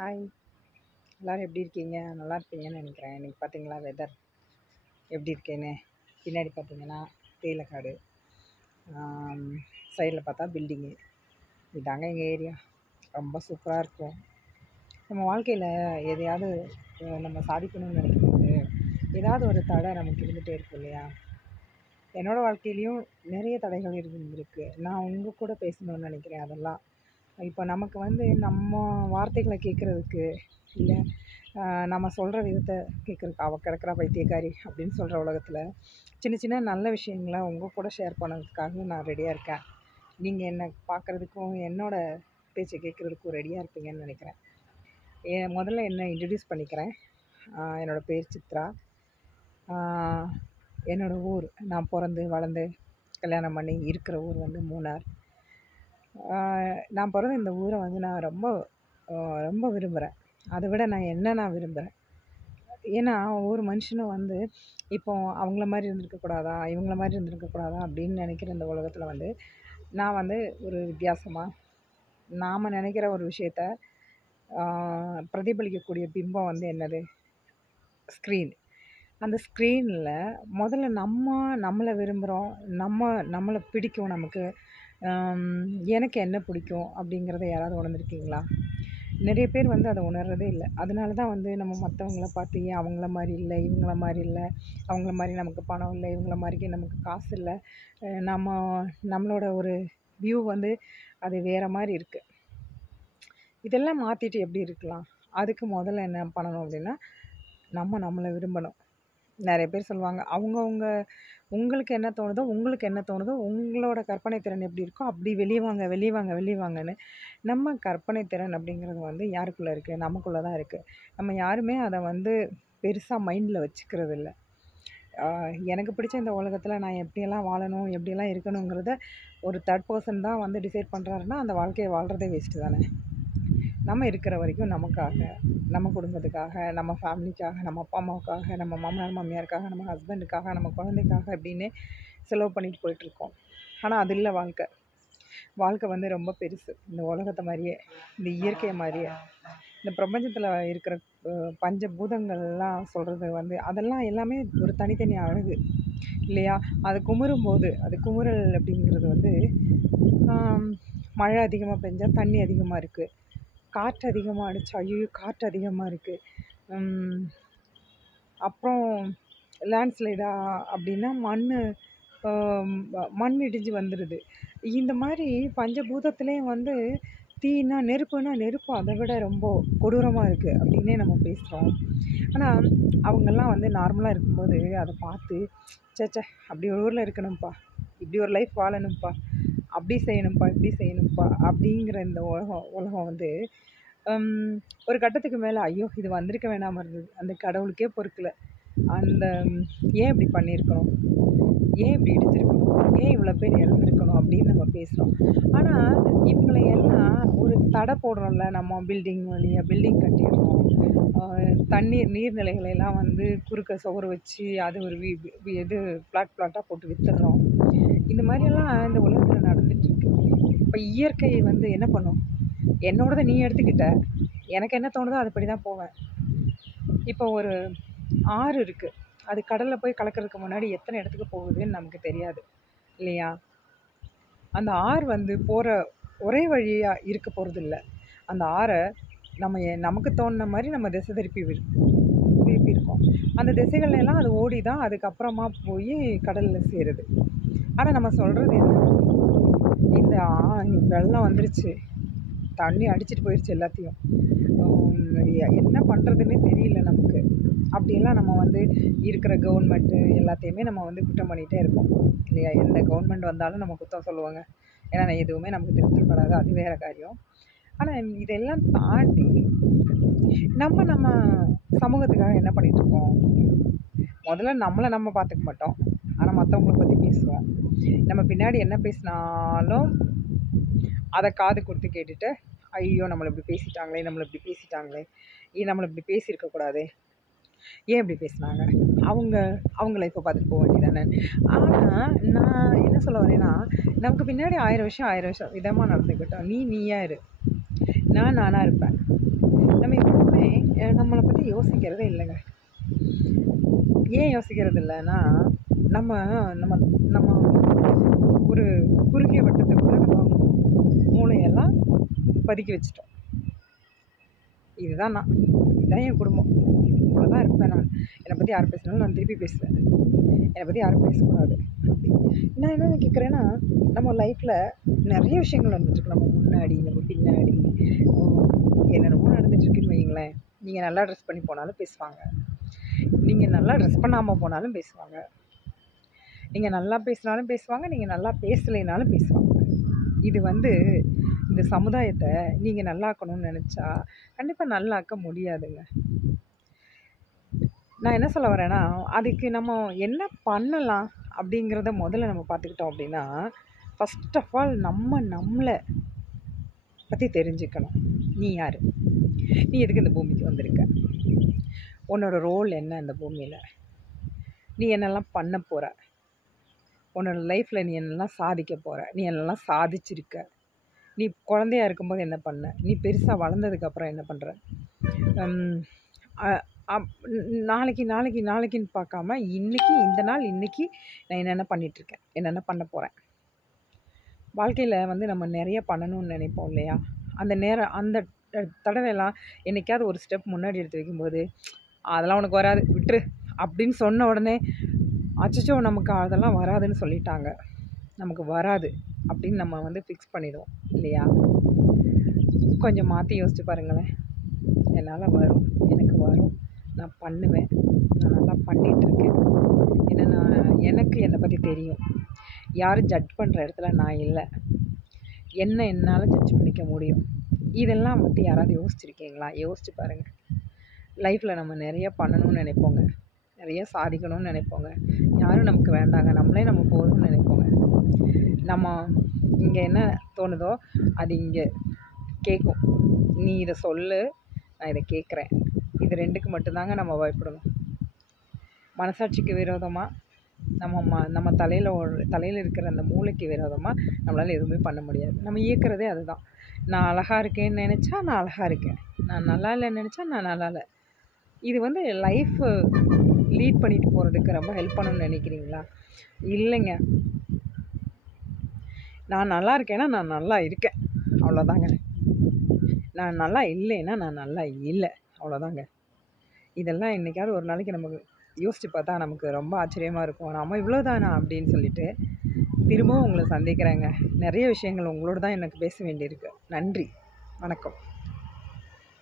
Hi, எல்லோரும் எப்படி இருக்கீங்க? நல்லா இருப்பீங்கன்னு நினைக்கிறேன். இன்றைக்கி பார்த்தீங்களா வெதர் எப்படி இருக்கேன்னு? பின்னாடி பார்த்தீங்கன்னா தேயிலைக்காடு, சைடில் பார்த்தா பில்டிங்கு. இதாங்க எங்கள் ஏரியா. ரொம்ப சூப்பராக இருக்கும். நம்ம வாழ்க்கையில் எதையாவது நம்ம சாதிக்கணும்னு நினைக்கும்போது ஏதாவது ஒரு தடை நமக்கு இருந்துகிட்டே இருக்கும் இல்லையா? என்னோடய வாழ்க்கையிலையும் நிறைய தடைகள் இருந்திருக்கு. நான் உங்கள் கூட பேசணும்னு நினைக்கிறேன். அதெல்லாம் இப்போ நமக்கு நம்ம வார்த்தைகளை கேட்குறதுக்கு, இல்லை நம்ம சொல்கிற விதத்தை கேட்குறதுக்கு, அவள் கிடக்குறா பைத்தியக்காரி அப்படின்னு சொல்கிற உலகத்தில் சின்ன சின்ன நல்ல விஷயங்களை உங்கள் கூட ஷேர் பண்ணதுக்காக நான் ரெடியாக இருக்கேன். நீங்கள் என்னை பார்க்குறதுக்கும் என்னோடய பேச்சை கேட்குறதுக்கும் ரெடியாக இருப்பீங்கன்னு நினைக்கிறேன். முதல்ல என்னை இன்ட்ரடியூஸ் பண்ணிக்கிறேன். என்னோடய பேர் சித்ரா. என்னோடய ஊர், நான் பிறந்து வளர்ந்து கல்யாணம் பண்ணி இருக்கிற ஊர் மூணார். நான் பிறந்த இந்த ஊரை நான் ரொம்ப ரொம்ப விரும்புகிறேன். அதை விட நான் விரும்புகிறேன். ஏன்னா ஒவ்வொரு மனுஷனும் இப்போ அவங்கள மாதிரி இருந்திருக்கக்கூடாதா, இவங்கள மாதிரி இருந்திருக்கக்கூடாதா அப்படின்னு நினைக்கிற இந்த உலகத்தில் நான் ஒரு வித்தியாசமாக நாம் நினைக்கிற ஒரு விஷயத்த பிரதிபலிக்கக்கூடிய பிம்பம் என்னது? ஸ்க்ரீன். அந்த ஸ்க்ரீனில் முதல்ல நம்மளை விரும்புகிறோம், நம்மளை பிடிக்கும். நமக்கு எனக்கு என்ன பிடிக்கும் அப்படிங்கிறத யாராவது உணர்ந்திருக்கீங்களா? நிறைய பேர் அதை உணர்றதே இல்லை. அதனால தான் நம்ம மற்றவங்கள பார்த்து ஏன் அவங்கள மாதிரி இல்லை, இவங்கள மாதிரி இல்லை, அவங்கள மாதிரி நமக்கு பணம் இல்லை, இவங்கள மாதிரி நமக்கு காசு இல்லை, நம்மளோட ஒரு வியூ அது வேறு மாதிரி இருக்குது. இதெல்லாம் மாற்றிட்டு எப்படி இருக்கலாம்? அதுக்கு முதல்ல என்ன பண்ணணும் அப்படின்னா, நம்மளை விரும்பணும். நிறைய பேர் சொல்லுவாங்க, உங்களுக்கு என்ன தோணுதோ, உங்களோட கற்பனை திறன் எப்படி இருக்கோ அப்படி வெளியே வாங்கன்னு. நம்ம கற்பனை திறன் அப்படிங்கிறது யாருக்குள்ளே இருக்குது? நமக்குள்ளே தான் இருக்குது. நம்ம யாருமே அதை பெருசாக மைண்டில் வச்சுக்கிறது இல்லை. எனக்கு பிடிச்ச இந்த உலகத்தில் நான் எப்படியெல்லாம் வாழணும், எப்படியெல்லாம் இருக்கணுங்கிறத ஒரு தேர்ட் பர்சன் தான் டிசைட் பண்ணுறாருன்னா அந்த வாழ்க்கையை வாழ்கிறதே வேஸ்ட்டு தானே. நம்ம இருக்கிற வரைக்கும் நமக்காக, நம்ம குடும்பத்துக்காக, நம்ம ஃபேமிலிக்காக, நம்ம அப்பா அம்மாவுக்காக, நம்ம மாமனார் மாமியாருக்காக, நம்ம ஹஸ்பண்டுக்காக, நம்ம குழந்தைக்காக அப்படின்னு செலவு பண்ணிட்டு போயிட்டுருக்கோம். ஆனால் அது இல்லை வாழ்க்கை. வாழ்க்கை ரொம்ப பெருசு. இந்த உலகத்தை மாதிரியே, இந்த இயற்கை மாதிரியே, இந்த பிரபஞ்சத்தில் இருக்கிற பஞ்சபூதங்கள்லாம் சொல்கிறது அதெல்லாம் எல்லாமே ஒரு தனித்தனி அழகு இல்லையா? அது குமுறும்போது, அது குமுறல் அப்படிங்கிறது மழை அதிகமாக பெஞ்சால் தண்ணி அதிகமாக இருக்குது, காற்று அதிகமாக அடித்தா ஐயோ காற்று அதிகமாக இருக்குது, அப்புறம் லேண்ட்ஸ்லைடா அப்படின்னா மண் இடிஞ்சு வந்துடுது. இந்த மாதிரி பஞ்சபூதத்துலேயும் தீனா நெருப்பு அதை விட ரொம்ப கொடூரமாக இருக்குது அப்படின்னே நம்ம பேசுகிறோம். ஆனால் அவங்கெல்லாம் நார்மலாக இருக்கும்போது அதை பார்த்து சேச்சே அப்படி ஒரு ஊரில் இருக்கணும்ப்பா, இப்படி ஒரு லைஃப் வாழணும்ப்பா, அப்படி செய்யணும்ப்பா, இப்படி செய்யணும்ப்பா அப்படிங்கிற இந்த உலகம் ஒரு கட்டத்துக்கு மேலே ஐயோ இது வந்திருக்க வேணாமல் இருந்தது, அந்த கடவுளுக்கே பொறுக்கலை, ஏன் இப்படி பண்ணியிருக்கணும், ஏன் இப்படி இடிச்சிருக்கணும், ஏன் இவ்வளோ பேர் இறந்துருக்கணும் அப்படின்னு நம்ம பேசுகிறோம். ஆனால் இவங்களை எல்லாம் ஒரு தடை போடுறோம்ல, நம்ம பில்டிங் வழியாக பில்டிங் கட்டிடுறோம், நீர்நிலைகளெல்லாம் குறுக்க சுவர் வச்சு அது ஒரு இது பிளாட்டாக போட்டு விற்றுடுறோம். இந்த மாதிரியெல்லாம் இந்த உலகத்தில் நடந்துகிட்ருக்கு. இப்போ இயற்கை என்ன பண்ணும்? என்னோடதை நீ எடுத்துக்கிட்ட, எனக்கு என்ன தோணுதோ அதுபடி தான் போவேன். இப்போ ஒரு ஆறு இருக்குது, அது கடலில் போய் கலக்கிறதுக்கு முன்னாடி எத்தனை இடத்துக்கு போகுதுன்னு நமக்கு தெரியாது இல்லையா? அந்த ஆறு போகிற ஒரே வழியாக இருக்க போகிறதில்ல. அந்த ஆறை நமக்கு தோணுன மாதிரி நம்ம திசை திருப்பியிருக்கோம். அந்த திசைகள்லாம் அது ஓடி தான் அதுக்கப்புறமா போய் கடலில் சேருது. ஆனால் நம்ம சொல்கிறது என்ன? இந்த வெள்ளம் வந்துருச்சு, தண்ணி அடிச்சிட்டு போயிடுச்சு எல்லாத்தையும், என்ன பண்ணுறதுன்னே தெரியல நமக்கு அப்படியெல்லாம் நம்ம இருக்கிற கவர்மெண்ட்டு எல்லாத்தையுமே நம்ம குற்றம் பண்ணிகிட்டே இருக்கோம் இல்லையா? எந்த கவர்மெண்ட் வந்தாலும் நம்ம குற்றம் சொல்லுவாங்க. ஏன்னா எதுவுமே நமக்கு திருப்திப்படாது, அது வேறு காரியம். ஆனால் இதெல்லாம் தாண்டி நம்ம சமூகத்துக்காக என்ன பண்ணிகிட்ருக்கோம்? முதல்ல நம்ம பார்த்துக்க மாட்டோம், ஆனால் மற்றவங்கள பற்றி பேசுவோம். நம்ம பின்னாடி என்ன பேசினாலும் அதை காது கொடுத்து கேட்டுட்டு ஐயோ நம்மளை இப்படி பேசிட்டாங்களே, நம்மளை இப்படி பேசியிருக்கக்கூடாது, ஏன் இப்படி பேசுனாங்க, அவங்க லைஃப்பை பார்த்துட்டு போக வேண்டியதானே. ஆனால் நான் என்ன சொல்ல வரேன்னா, நமக்கு பின்னாடி 1000 விஷயம் விதமாக நடந்துக்கிட்டோம். நீயா இரு, நானாக இருப்பேன். நம்ம எப்பவுமே நம்மளை பற்றி யோசிக்கிறதே இல்லைங்க. ஏன் யோசிக்கிறது இல்லைன்னா, நம்ம நம்ம நம்ம ஒரு குறுகிய வட்டத்துக்குள்ளே நம்ம மூளையெல்லாம் பதுக்கி வச்சுட்டோம். இதுதான் நான், இதுதான் என் குடும்பம், இவ்வளோதான் இருப்பேன் நான். என்னை பற்றி யார் பேசினாலும் நான் திருப்பி பேசுவேன், என்னை பற்றி யாரும் பேசக்கூடாது. நான் என்ன கேட்குறேன்னா, நம்ம லைஃப்பில் நிறைய விஷயங்கள் நடந்துட்டுருக்கு. நம்ம முன்னாடி, நம்ம பின்னாடி, என்னென்னமோ நடந்துட்டுருக்குன்னு வைங்களேன். நீங்கள் நல்லா ட்ரெஸ் பண்ணி போனாலும் பேசுவாங்க, நீங்கள் நல்லா ட்ரெஸ் பண்ணாமல் போனாலும் பேசுவாங்க, நீங்கள் நல்லா பேசினாலும் பேசுவாங்க, நீங்கள் நல்லா பேசலைனாலும் பேசுவாங்க. இது இந்த சமுதாயத்தை நீங்கள் நல்லாக்கணும்னு நினச்சா கண்டிப்பாக நல்லாக்க முடியாதுங்க. நான் என்ன சொல்ல வரேன்னா, அதுக்கு நம்ம என்ன பண்ணலாம் அப்படிங்கிறத முதல்ல நம்ம பார்த்துக்கிட்டோம் அப்படின்னா, ஃபஸ்ட் ஆஃப் ஆல் நம்மளை பற்றி தெரிஞ்சுக்கணும். நீ யார்? நீ எதுக்கு இந்த பூமிக்கு வந்திருக்க? உன்னோட ரோல் என்ன இந்த பூமியில்? நீ என்னெல்லாம் பண்ண போகிற? உன்னோட லைஃப்பில் நீ என்னெல்லாம் சாதிக்க போகிற? நீ என்னெல்லாம் சாதிச்சிருக்க? நீ குழந்தையா இருக்கும்போது என்ன பண்ண? நீ பெருசாக வளர்ந்ததுக்கப்புறம் என்ன பண்ணுற? நாளைக்கு நாளைக்கு நாளைக்குன்னு பார்க்காம இன்றைக்கி, இந்த நாள் இன்றைக்கி நான் என்னென்ன பண்ணிகிட்ருக்கேன், என்னென்ன பண்ண போகிறேன். வாழ்க்கையில் நம்ம நிறைய பண்ணணும்னு நினைப்போம் இல்லையா? அந்த தடவையெல்லாம் என்றைக்காவது ஒரு ஸ்டெப் முன்னாடி எடுத்து வைக்கும்போது, அதெல்லாம் உனக்கு வராது விட்டுரு அப்படின்னு சொன்ன உடனே, அச்சச்சோ நமக்கு அதெல்லாம் வராதுன்னு சொல்லிட்டாங்க, நமக்கு வராது அப்படின்னு நம்ம ஃபிக்ஸ் பண்ணிடுவோம் இல்லையா? கொஞ்சம் மாற்றி யோசிச்சு பாருங்களேன். என்னால் வரும், எனக்கு வரும், நான் பண்ணுவேன், நான் நல்லா பண்ணிகிட்ருக்கேன், எனக்கு என்னை பற்றி தெரியும், யாரும் ஜட்ஜ் பண்ணுற இடத்துல நான் இல்லை, என்னால் ஜட்ஜ் பண்ணிக்க முடியும். இதெல்லாம் யாராவது யோசிச்சுருக்கீங்களா? யோசிச்சு பாருங்கள். லைஃப்பில் நம்ம நிறைய பண்ணணும்னு நினைப்போங்க, நிறைய சாதிக்கணும்னு நினைப்போங்க. யாரும் நமக்கு வேண்டாங்க, நம்மளே நம்ம போதும்னு நினைப்போங்க. நம்ம இங்கே என்ன தோணுதோ அது இங்கே கேட்கும். நீ இதை சொல்லு, நான் இதை கேட்குறேன். இது ரெண்டுக்கு மட்டும்தாங்க நம்ம பயப்படணும். மனசாட்சிக்கு விரோதமாக நம்ம தலையில் இருக்கிற அந்த மூளைக்கு விரோதமாக நம்மளால் எதுவுமே பண்ண முடியாது. நம்ம இயக்கிறதே அதுதான். நான் அழகாக இருக்கேன்னு நினச்சா நான் அழகாக இருக்கேன், நான் நல்லா இல்லைன்னு நினச்சா நான் நல்லா இல்லை. இது லைஃப்பு லீட் பண்ணிட்டு போகிறதுக்கு ரொம்ப ஹெல்ப் பண்ணணும்னு நினைக்கிறீங்களா? இல்லைங்க. நான் நல்லா இருக்கேன்னா நான் நல்லா இருக்கேன், அவ்வளோதாங்க. நான் நல்லா இல்லைன்னா நான் நல்லா இல்லை, அவ்வளோதாங்க. இதெல்லாம் என்றைக்காவது ஒரு நாளைக்கு நமக்கு யோசித்து பார்த்தா நமக்கு ரொம்ப ஆச்சரியமாக இருக்கும். நம்ம இவ்வளோதானா அப்படின்னு சொல்லிட்டு. திரும்பவும் உங்களை சந்திக்கிறேங்க. நிறைய விஷயங்கள் உங்களோட தான் எனக்கு பேச வேண்டியிருக்கு. நன்றி, வணக்கம்.